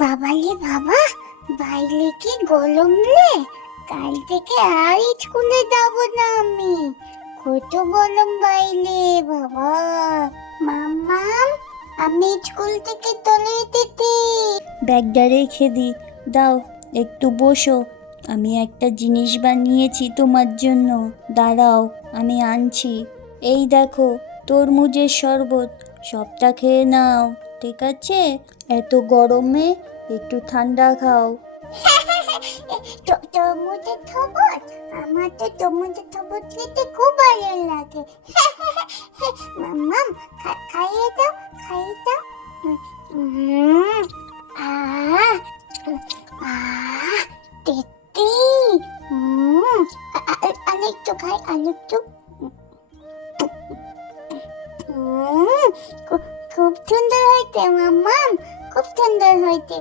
বাবালে বাবা, বাইরে কি গরম রে। কাল থেকে আর স্কুলে যাব না আমি, কত গরম বাইরে বাবা। মাম্মাম, আমি স্কুল থেকে চলে এসেছি। ব্যাগটা রেখে দি, দাও একটু বসো। আমি একটা জিনিস বানিয়েছি তোমার জন্য, দাঁড়াও আমি আনছি। এই দেখো তরমুজের শরবত, সবটা খেয়ে নাও, ঠিক আছে? এত গরমে একটু ঠান্ডা খাও। তরমুজের শরবত, আমার তো তরমুজের শরবত খেতে খুব ভালো লাগে। মাম্মাম, খাইয়ে দাও, খাইয়ে দাও। উম, আহ আহ তেতি। আরেকটু খাই, আরেকটু। খুব সুন্দর হয়েছে মাম্মাম, খুব সুন্দর হয়েছে।